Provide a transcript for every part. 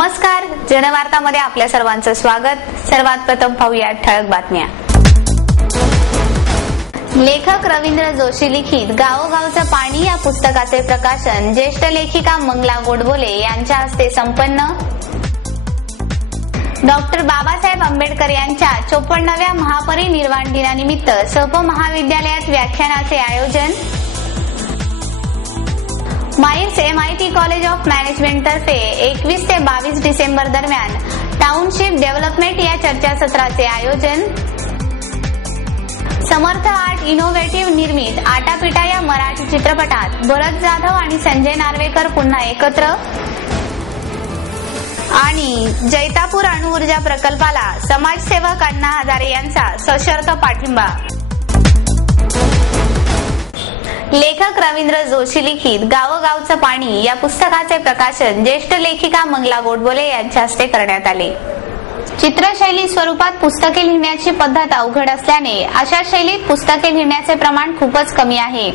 नमस्कार, जनवार्तामध्ये आपल्या सर्वांचं स्वागत। सर्वात प्रथम पाहूया ठळक बातम्या। लेखक रवींद्र जोशी लिखित गावोगावचं पाणी या पुस्तकाचे प्रकाशन ज्येष्ठ लेखिका मंगला गोडबोले यांच्या हस्ते संपन्न। डॉक्टर बाबासाहेब आंबेडकर यांच्या 54व्या महापरिनिर्वाण दिनानिमित्त सप महाविद्यालयात व्याख्यानाचे आयोजन। MAERS MIT college of management तर्फे 21 ते 22 डिसेंबर दरम्यान टाउनशिप डेव्हलपमेंट या चर्चासत्राचे आयोजन। समर्थ आर्ट इनोव्हेटिव्ह निर्मित आटापिटा या मराठी चित्रपटात भरत जाधव आणि संजय नार्वेकर पुन्हा एकत्र। आणि जैतापूर अणुऊर्जा प्रकल्पाला समाजसेवक अण्णा हजारे यांचा सशर्त पाठिंबा। लेखक रवींद्र जोशी लिखित गावोगावचं पाणी या पुस्तकाचे प्रकाशन ज्येष्ठ लेखिका मंगला गोडबोले यांच्या हस्ते करण्यात आले। चित्रशैली स्वरूपात पुस्तके लिहिण्याची पद्धत अवघड असल्याने अशा शैलीत पुस्तके लिहिण्याचे प्रमाण खूपच कमी आहे।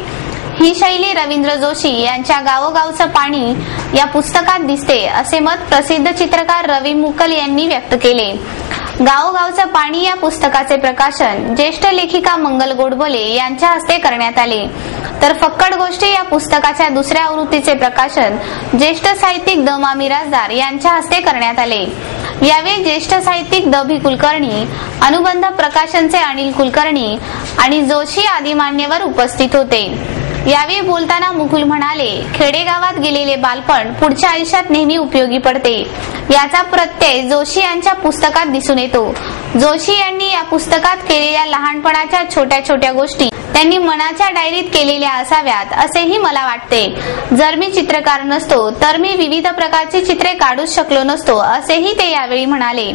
ही शैली रवींद्र जोशी यांच्या गावोगावचं पाणी या पुस्तकात दिसते, असे मत प्रसिद्ध चित्रकार रवी मुकल यांनी व्यक्त केले। गावोगावचं पाणी या पुस्तकाचे प्रकाशन ज्येष्ठ लेखिका मंगल गोडबोले यांच्या हस्ते करण्यात आले, तर फक्कड गोष्टी या पुस्तकाच्या दुसऱ्या आवृत्तीचे प्रकाशन ज्येष्ठ साहित्यिक द मा मिरासदार यांच्या हस्ते करण्यात आले। यावेळी ज्येष्ठ साहित्यिक द भी कुलकर्णी, अनुबंध प्रकाशनचे अनिल कुलकर्णी आणि जोशी आदी मान्यवर उपस्थित होते। यावेळी बोलताना मुकुल म्हणाले, खेडेगावात गेलेले बालपण पुढच्या आयुष्यात नेहमी उपयोगी पडते, याचा प्रत्यय जोशी यांच्या पुस्तकात दिसून येतो। जोशी यांनी या पुस्तकात केलेल्या लहानपणाच्या छोट्या छोट्या गोष्टी त्यांनी मनाच्या डायरीत केलेल्या असाव्यात असेही मला वाटते। जर मी चित्रकार नसतो तर मी विविध प्रकारची चित्रे काढूच शकलो नसतो, असेही ते यावेळी म्हणाले।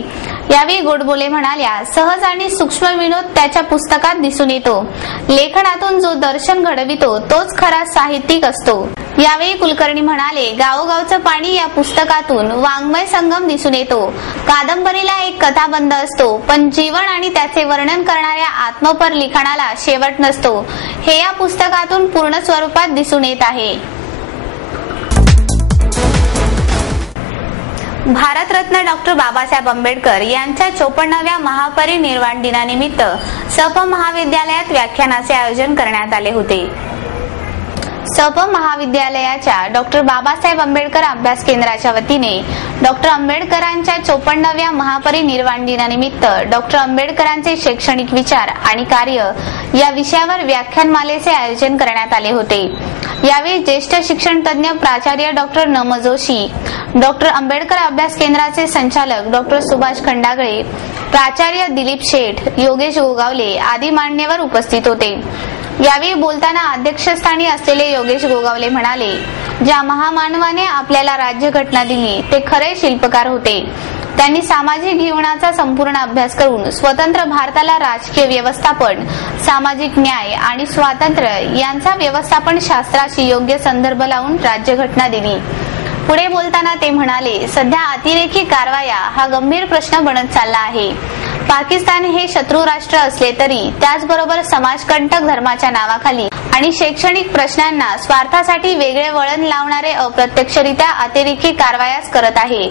यावेळी गोडबोले म्हणाल्या, सहज आणि सूक्ष्म विनोद त्याच्या पुस्तकात दिसून येतो। लेखनातून जो दर्शन घडवितो तोच खरा साहित्यिक असतो। यावेळी कुलकर्णी म्हणाले, गावोगावचं पाणी या पुस्तकातून वाङ्मय संगम दिसून येतो। कादंबरीला एक कथाबंध असतो, पण जीवन आणि त्याचे वर्णन करणाऱ्या आत्मपर लिखाणाला शेवट नसतो, हे या पुस्तकातून पूर्ण स्वरूपात दिसून येत आहे। भारतरत्न डॉक्टर बाबासाहेब आंबेडकर यांच्या 54व्या महापरिनिर्वाण दिनानिमित्त सप महाविद्यालयात व्याख्यानाचे आयोजन करण्यात आले होते। सप महाविद्यालयाच्या डॉक्टर बाबासाहेब आंबेडकर अभ्यास केंद्राच्या वतीने डॉक्टर आंबेडकरांच्या 54व्या महापरिनिर्वाण दिनानिमित्त डॉक्टर आंबेडकरांचे शैक्षणिक विचार आणि कार्य या विषयावर व्याख्यानमालेचे आयोजन करण्यात आले होते। यावेळी ज्येष्ठ शिक्षण तज्ञ प्राचार्य डॉक्टर नम जोशी, डॉक्टर आंबेडकर अभ्यास केंद्राचे संचालक डॉक्टर सुभाष खंडागळे, प्राचार्य दिलीप शेठ, योगेश गोगावले आदी मान्यवर उपस्थित होते। यावेळी बोलताना अध्यक्षस्थानी असलेले योगेश गोगावले म्हणाले, ज्या महामानवाने आपल्याला राज्यघटना दिली ते खरे शिल्पकार होते। त्यांनी सामाजिक जीवनाचा संपूर्ण अभ्यास करून स्वतंत्र भारताला राजकीय व्यवस्थापन, सामाजिक न्याय आणि स्वातंत्र्य यांचा व्यवस्थापन शास्त्राशी योग्य संदर्भ लावून राज्यघटना दिली। पुढे बोलताना ते म्हणाले, सध्या अतिरेकी कारवाया हा गंभीर प्रश्न बनत चालला आहे। पाकिस्तान हे शत्रू राष्ट्र असले तरी त्याचबरोबर समाजकंटक धर्माच्या नावाखाली आणि शैक्षणिक प्रश्नांना स्वार्थासाठी वेगळे वळण लावणारे अप्रत्यक्षरित्या अतिरेकी कारवायाच करत आहे।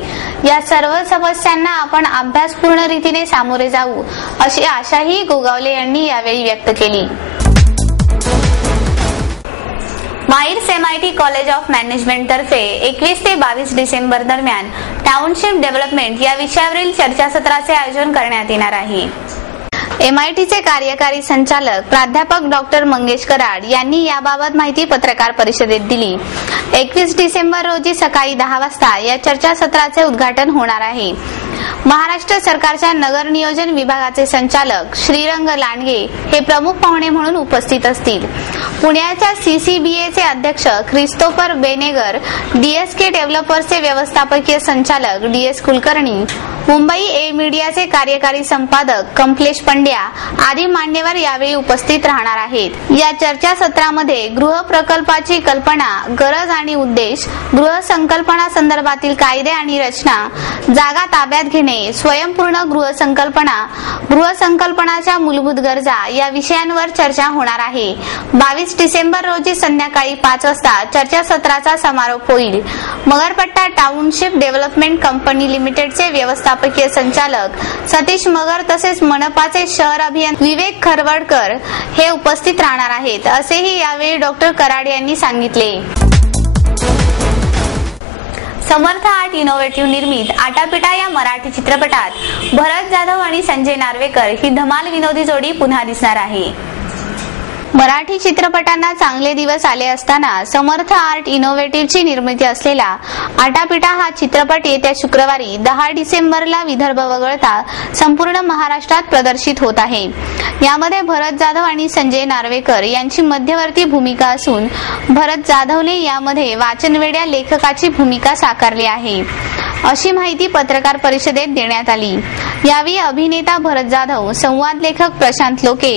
या सर्व समस्यांना आपण अभ्यासपूर्ण रीतीने सामोरे जाऊ, अशी आशाही गोगावले यांनी यावेळी व्यक्त केली। MAERS MIT college of management तर्फे 21 ते 22 डिसेंबर दरम्यान टाउनशिप डेव्हलपमेंट या विषयावरील चर्चासत्राचे आयोजन करण्यात येणार आहे। MITचे कार्यकारी संचालक प्राध्यापक डॉक्टर मंगेश कराड यांनी याबाबत माहिती पत्रकार परिषदेत दिली। 21 डिसेंबर रोजी सकाळी 10 वाजता या चर्चासत्राचे उद्घाटन होणार आहे। महाराष्ट्र सरकारच्या नगर नियोजन विभागाचे संचालक श्रीरंग लांडगे हे प्रमुख पाहुणे म्हणून उपस्थित असतील। पुण्याच्या CCBAचे अध्यक्ष क्रिस्तोफर बेनेगर, DSK डेव्हलपर्सचे व्यवस्थापकीय संचालक DS कुलकर्णी, मुंबई ए मीडियाचे कार्यकारी संपादक कमलेश पंड्या आदी मान्यवर यावेळी उपस्थित राहणार आहेत। या चर्चासत्रामध्ये गृह प्रकल्पाची कल्पना, गरज आणि उद्देश, गृह संकल्पना संदर्भातील कायदे आणि रचना, जागा ताब्यात घेणे, स्वयंपूर्ण गृह संकल्पनाच्या मूलभूत गरजा या विषयांवर चर्चा होणार आहे। 22 डिसेंबर रोजी संध्याकाळी 5 वाजता चर्चासत्राचा समारोप होईल। मगरपट्टा टाउनशिप डेव्हलपमेंट कंपनी लिमिटेडचे व्यवस्थापकीय संचालक सतीश मगर तसेच मनपाचे शहर अभियंता विवेक खरवडकर हे उपस्थित राहणार आहेत, असेही यावेळी डॉक्टर कराड यांनी सांगितले। समर्थ आर्ट इनोव्हेटिव्ह निर्मित आटापिटा या मराठी चित्रपटात भरत जाधव आणि संजय नार्वेकर ही धमाल विनोदी जोडी पुन्हा दिसणार आहे। मराठी चित्रपटांना चांगले दिवस आले असताना समर्थ आर्ट इनोव्हेटिव्हची निर्मिती असलेला आटापिटा हा चित्रपट येत्या शुक्रवारी 10 डिसेंबरला विदर्भ वगळता संपूर्ण महाराष्ट्रात प्रदर्शित होत आहे। यामध्ये भरत जाधव आणि संजय नार्वेकर यांची मध्यवर्ती भूमिका असून भरत जाधवने यामध्ये वाचनवेड्या लेखकाची भूमिका साकारली आहे, अशी माहिती पत्रकार परिषदेत देण्यात आली। यावेळी अभिनेता भरत जाधव, संवाद लेखक प्रशांत लोके,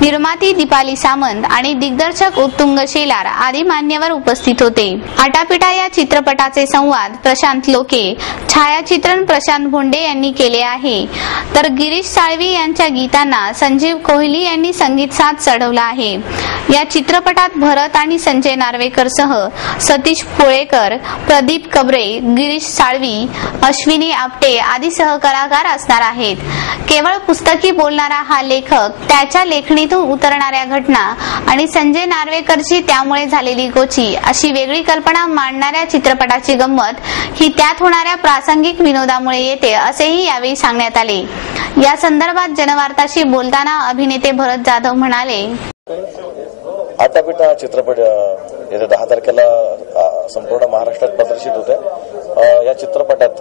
निर्माती दीपाली सामंत आणि दिग्दर्शक उत्तुंग शेलार आदी मान्यवर उपस्थित होते। आटापिटा या चित्रपटाचे संवाद प्रशांत लोके, छायाचित्रण प्रशांत भोंडे यांनी केले आहे, तर गिरीश साळवी यांच्या गीतांना संजीव कोहली यांनी संगीत साथ चढवला आहे। या चित्रपटात भरत आणि संजय नार्वेकर सह सतीश पोळेकर, प्रदीप कबरे, गिरीश साळवी, अश्विनी आपटे आदी सहकलाकार असणार आहेत। केवळ पुस्तकी बोलणारा हा लेखक त्याच्या लेखणीतून उतरणाऱ्या घटना आणि संजय नार्वेकरची त्यामुळे झालेली गोची अशी वेगळी कल्पना मांडणाऱ्या चित्रपटाची गंमत ही त्यात होणाऱ्या प्रासंगिक विनोदामुळे येते, असेही यावेळी सांगण्यात आले। या संदर्भात जनवार्ताशी बोलताना अभिनेते भरत जाधव म्हणाले, आटापिटा चित्रपट येत्या 10 तारखेला संपूर्ण महाराष्ट्रात प्रदर्शित होते। या चित्रपटात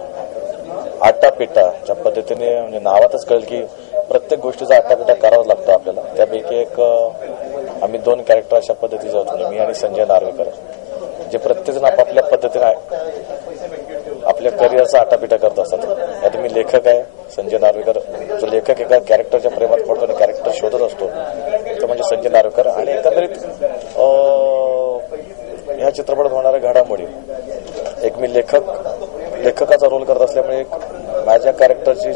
आटापिटाच्या पद्धतीने म्हणजे नावातच कळेल की प्रत्येक गोष्टीचा आटापिटा करावा लागतो आपल्याला। त्यापैकी एक आम्ही 2 कॅरेक्टर अशा पद्धतीचे होतो, मी आणि संजय नार्वेकर, जे प्रत्येकजण आपापल्या पद्धतीने आपल्या करिअरचा आटापिटा करत असतात। यात मी लेखक आहे, संजय नार्वेकर जो लेखक एका कॅरेक्टरच्या प्रेमात पडतो आणि कॅरेक्टर शोधत असतो तो म्हणजे संजय नार्वेकर। आणि एकंदरीत ह्या चित्रपटात होणाऱ्या घडामोडी, एक मी लेखकाचा रोल करत असल्यामुळे माझ्या कॅरेक्टरची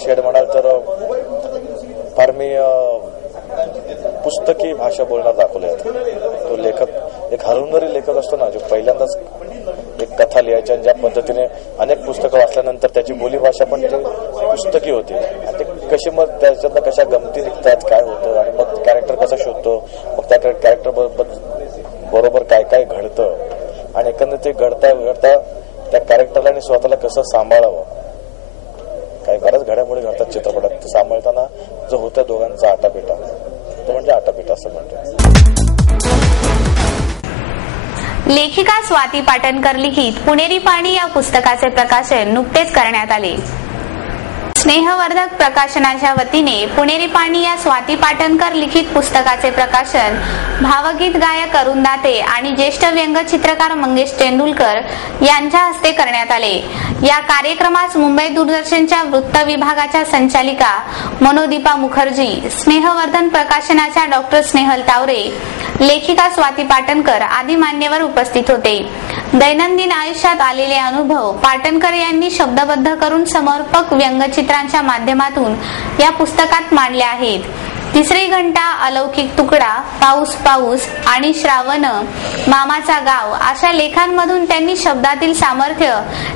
शेड म्हणाल तर फार मी पुस्तकी भाषा बोलणार दाखवले आहेत। तो लेखक एक हरवणारी लेखक असतो ना, जो पहिल्यांदाच एक कथा लिहायच्या ज्या पद्धतीने अनेक पुस्तकं वाचल्यानंतर त्याची बोलीभाषा पण ती पुस्तकी होती आणि ते कशी मग त्याच्यातनं कशा गमती निघतात, काय होतं आणि मग कॅरेक्टर कसं शोधतो, मग त्या कॅरेक्टर बरोबर काय काय घडतं आणि एकंदरीत ते घडता त्या कॅरेक्टरला आणि स्वतःला कसं सांभाळावं, काही बऱ्याच घडामोडी घडतात चित्रपटात। सांभाळताना जो होता दोघांचा आटापिटा तो म्हणजे आटापिटा असं म्हणतो। लेखिका स्वाती पाटणकर लिखित पुणेरी पाणी या पुस्तकाचे प्रकाशन नुकतेच करण्यात आले। स्नेहवर्धक प्रकाशनाच्या वतीने पुणेरी पाणी या स्वाती पाटणकर लिखित पुस्तकाचे प्रकाशन भावगीत गायक अरुण दाते आणि ज्येष्ठ व्यंगचित्रकार मंगेश तेंडुलकर यांच्या हस्ते करण्यात आले। या कार्यक्रमास मुंबई दूरदर्शनच्या वृत्त विभागाच्या संचालिका मनोदीपा मुखर्जी, स्नेहवर्धन प्रकाशनाच्या डॉक्टर स्नेहल तावरे, लेखिका स्वाती पाटणकर आदी मान्यवर उपस्थित होते। दैनंदिन आयुष्यात आलेले अनुभव पाटणकर यांनी शब्दबद्ध करून समर्पक व्यंगचित्रांच्या माध्यमातून या पुस्तकात मांडले आहेत। तिसरी घंटा, अलौकिक तुकडा, पाऊस पाऊस आणि श्रावण, मामाचा गाव अशा लेखांमधून त्यांनी शब्दातील सामर्थ्य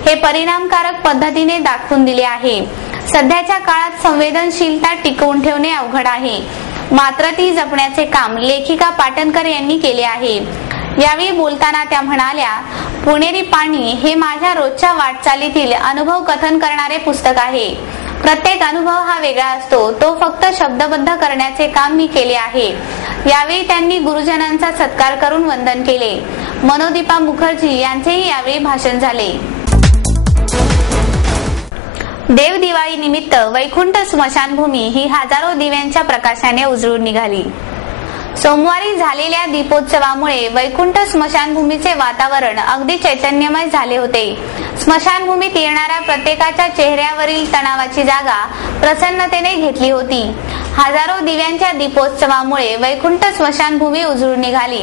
हे परिणामकारक पद्धतीने दाखवून दिले आहे। सध्याच्या काळात संवेदनशीलता टिकवून ठेवणे अवघड आहे, मात्र ती जपण्याचे काम लेखिका पाटणकर यांनी केले आहे। यावेळी बोलताना त्या म्हणाल्या, पुणेरी पाणी हे माझ्या रोजच्या वाटचालीतील अनुभव कथन करणारे पुस्तक आहे। प्रत्येक अनुभव हा वेगळा असतो, तो फक्त शब्दबद्ध करण्याचे काम मी केले आहे। यावेळी त्यांनी गुरुजनांचा सत्कार करून वंदन केले। मनोदीपा मुखर्जी यांचेही यावेळी भाषण झाले। देव दिवाळी निमित्त वैकुंठ स्मशानभूमी ही हजारो दिव्यांच्या प्रकाशाने उजळून निघाली। सोमवारी झालेल्या दीपोत्सवामुळे वैकुंठ स्मशानभूमीचे वातावरण अगदी चैतन्यमय झाले होते. स्मशानभूमीत येणाऱ्या प्रत्येकाच्या चेहऱ्यावरील तणावाची जागा प्रसन्नतेने घेतली होती. हजारो दिव्यांच्या दीपोत्सवामुळे वैकुंठ स्मशानभूमी उजळून निघाली.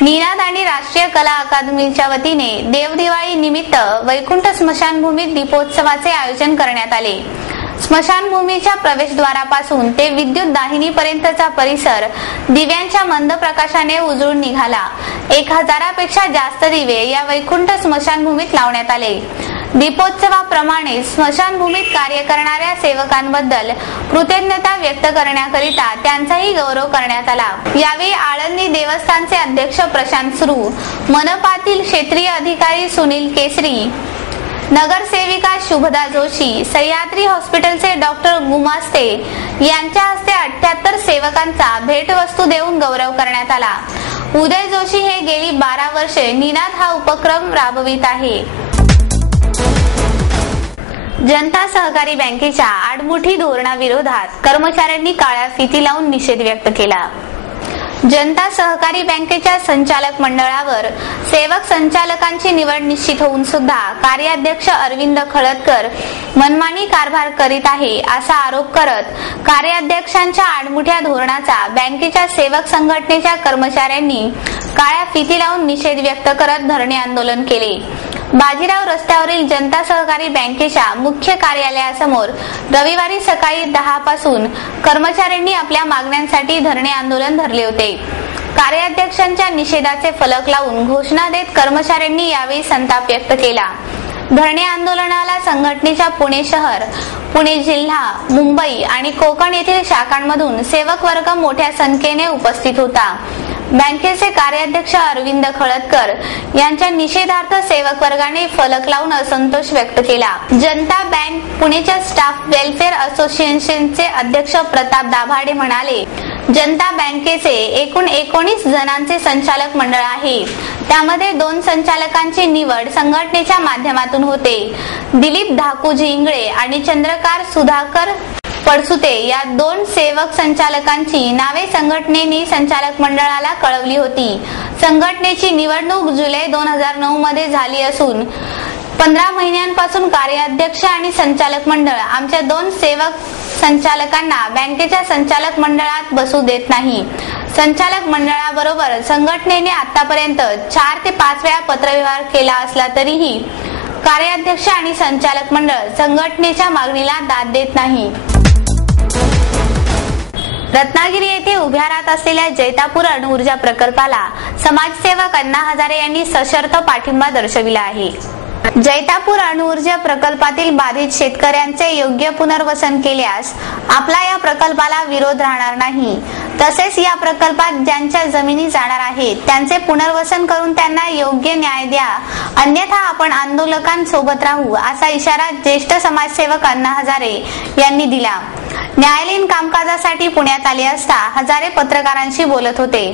निनाद आणि राष्ट्रीय कला अकादमीच्या वतीने देवदिवाळी निमित्त वैकुंठ स्मशानभूमीत दीपोत्सवाचे आयोजन करण्यात आले. स्मशानभूमीच्या प्रवेशद्वारापासून ते विद्युत दाहिनीपर्यंतचा परिसर दिव्यांच्या मंद प्रकाशाने उजळून निघाला. 1000पेक्षा जास्त दिवे या वैकुंठ स्मशानभूमीत लावण्यात आले. दीपोत्सवाप्रमाणे स्मशानभूमीत कार्य करणाऱ्या सेवकांबद्दल कृतज्ञता व्यक्त करण्याकरिता त्यांचाही गौरव करण्यात आला. यावेळी आळंदी देवस्थानचे अध्यक्ष प्रशांत सुरू, मनपातील क्षेत्रीय अधिकारी सुनील केसरी, नगरसेविका शुभदा जोशी, सह्याद्री हॉस्पिटलचे डॉक्टर गुमास्ते यांच्या हस्ते 78 सेवकांचा भेटवस्तू देऊन गौरव करण्यात आला. उदय जोशी हे गेली 12 वर्षे निनाद हा उपक्रम राबवित आहे. जनता सहकारी बँकेच्या आडमुठी धोरणाविरोधात कर्मचाऱ्यांनी काळ्या फिती लावून निषेध व्यक्त केला. जनता सहकारी बँकेच्या संचालक मंडळावर सेवक संचालकांची निवड निश्चित होऊन सुद्धा कार्याध्यक्ष अरविंद खळदकर मनमानी कारभार करीत आहे असा आरोप करत कार्याध्यक्षांच्या आडमुठ्या धोरणाचा बँकेच्या सेवक संघटनेच्या कर्मचाऱ्यांनी काळ्या फिती लावून निषेध व्यक्त करत धरणे आंदोलन केले. बाजीराव रस्त्यावरील जनता सहकारी बँकेच्या मुख्य कार्यालयासमोर रविवारी सकाळी 10 पासून कर्मचाऱ्यांनी आपल्या मागण्यांसाठी धरणे आंदोलन धरले होते. कार्याध्यक्षांच्या निषेधाचे फलक लावून घोषणा देत कर्मचाऱ्यांनी यावेळी संताप व्यक्त केला. धरणे आंदोलनाला संघटनेच्या पुणे शहर, पुणे जिल्हा, मुंबई आणि कोकण येथील शाखांमधून सेवक वर्ग मोठ्या संख्येने उपस्थित होता. बँकेचे कार्याध्यक्ष अरविंद खळदकर यांच्या निषेधार्थ सेवक वर्गाने फलक लावून असंतोष व्यक्त केला. जनता बँक पुणेच्या स्टाफ वेलफेअर असोसिएशनचे अध्यक्ष प्रताप दाभाडे म्हणाले, जनता बँकेचे एकूण 19 जणांचे संचालक मंडळ आहे. त्यामध्ये 2 संचालकांची निवड संघटनेच्या माध्यमातून होते. दिलीप धाकूजी इंगळे आणि चंद्रकार सुधाकर पडसुते या 2 सेवक संचालकांची नावे संघटनेने संचालक मंडळाला कळवली होती. संघटनेची निवडणूक जुलै 2009 मध्ये झाली असून 15 महिन्यांपासून कार्याध्यक्ष आणि संचालक मंडळ आमच्या 2 सेवक संचालकांना बँकेच्या संचालक मंडळात बसू देत नाही. संचालक मंडळाबरोबर संघटनेने आतापर्यंत 4 ते 5 वेळा पत्रव्यवहार केला असला तरीही कार्याध्यक्ष आणि संचालक मंडळ संघटनेच्या मागणीला दाद देत नाही. रत्नागिरी येथे उभ्या राहत असलेल्या जैतापूर अणुऊर्जा प्रकल्पाला समाजसेवक अण्णा हजारे यांनी सशर्त पाठिंबा दर्शविला आहे. जैतापूर अणुऊर्जा प्रकल्पातील बाधित शेतकऱ्यांचे योग्य पुनर्वसन केल्यास आपला या प्रकल्पाला विरोध राहणार नाही. तसेच या प्रकल्पात ज्यांच्या जमिनी जाणार आहेत त्यांचे पुनर्वसन करून त्यांना योग्य न्याय द्या, अन्यथा आपण आंदोलकांसोबत राहू असा इशारा ज्येष्ठ समाजसेवक अण्णा हजारे यांनी दिला. न्यायालयीन कामकाजासाठी पुण्यात आले असता हजारे पत्रकारांशी बोलत होते.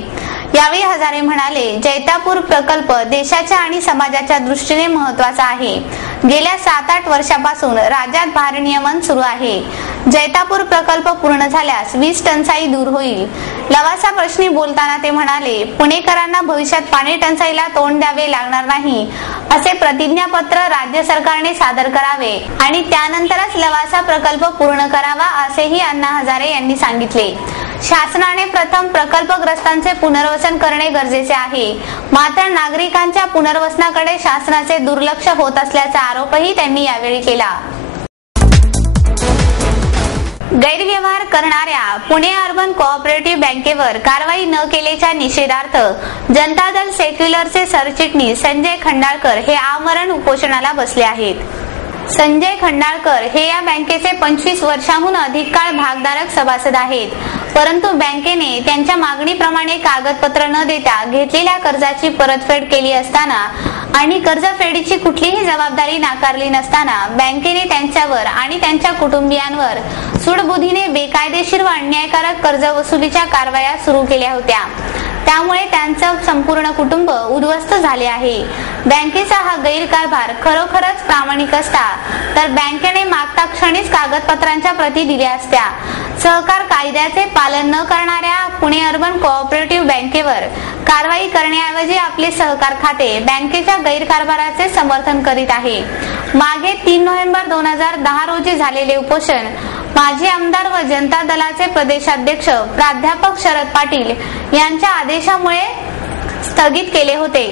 यावेळी हजारे म्हणाले, जैतापूर प्रकल्प देशाच्या आणि समाजाच्या दृष्टीने महत्वाचा आहे. गेल्या 7-8 वर्षापासून राज्यात भारनियमन सुरू आहे. जैतापूर प्रकल्प पूर्ण झाल्यास 20 टंचाई दूर होईल. लवासा प्रश्नी बोलताना ते म्हणाले, पुणेकरांना भविष्यात पाणी टंचाईला तोंड द्यावे लागणार नाही असे प्रतिज्ञापत्र राज्य सरकारने सादर करावे आणि त्यानंतरच लवासा प्रकल्प पूर्ण करावा असेही अण्णा हजारे यांनी सांगितले. शासनाने प्रथम प्रकल्पग्रस्तांचे पुनर्वसन करणे गरजेचे आहे. मात्र नागरिकांच्या पुनर्वसनाकडे शासनाचे दुर्लक्ष होत असल्याचा आरोपही त्यांनी यावेळी केला. गैरव्यवहार करणाऱ्या पुणे अर्बन कोऑपरेटिव्ह बँकेवर कारवाई न केल्याच्या निषेधार्थ जनता दल सेक्युलरचे सरचिटणीस संजय खंडाळकर हे आमरण उपोषणाला बसले आहेत. संजय खंडाळकर हे या बँकेचे 25 वर्षांहून अधिक काळ भागधारक सभासद आहेत. परंतु बँकेने त्यांच्या मागणीप्रमाणे कागदपत्र न देता घेतलेल्या कर्जाची परतफेड केली असताना आणि कर्जफेडीची कुठलीही जबाबदारी नाकारली नसताना बँकेने त्यांच्यावर आणि त्यांच्या कुटुंबियांवर सूडबुद्धीने बेकायदेशीर व अन्यायकारक कर्ज वसुलीच्या कारवाया सुरू केल्या होत्या. त्यामुळे त्यांचं संपूर्ण कुटुंब उद्ध्वस्त झाले आहे. बँकेचा हा गैरकारभार खरोखरच प्रामाणिक असता तर बँकेने मागता क्षणीच कागदपत्रांच्या प्रती दिल्या असत्या. सहकार कायद्याचे पालन न करणाऱ्या पुणे अर्बन कोऑपरेटिव्ह बँकेवर कारवाई करण्याऐवजी आपले सहकार खाते बँकेच्या गैरकारभाराचे समर्थन करीत आहे. मागे 3 नोव्हेंबर 2010 रोजी झालेले उपोषण माजी आमदार व जनता दलाचे प्रदेशाध्यक्ष प्राध्यापक शरद पाटील यांच्या आदेशामुळे स्थगित केले होते.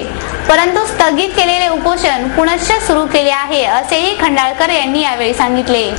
परंतु स्थगित केलेले उपोषण पुनश्च सुरू केले आहे असेही खंडाळकर यांनी यावेळी सांगितले.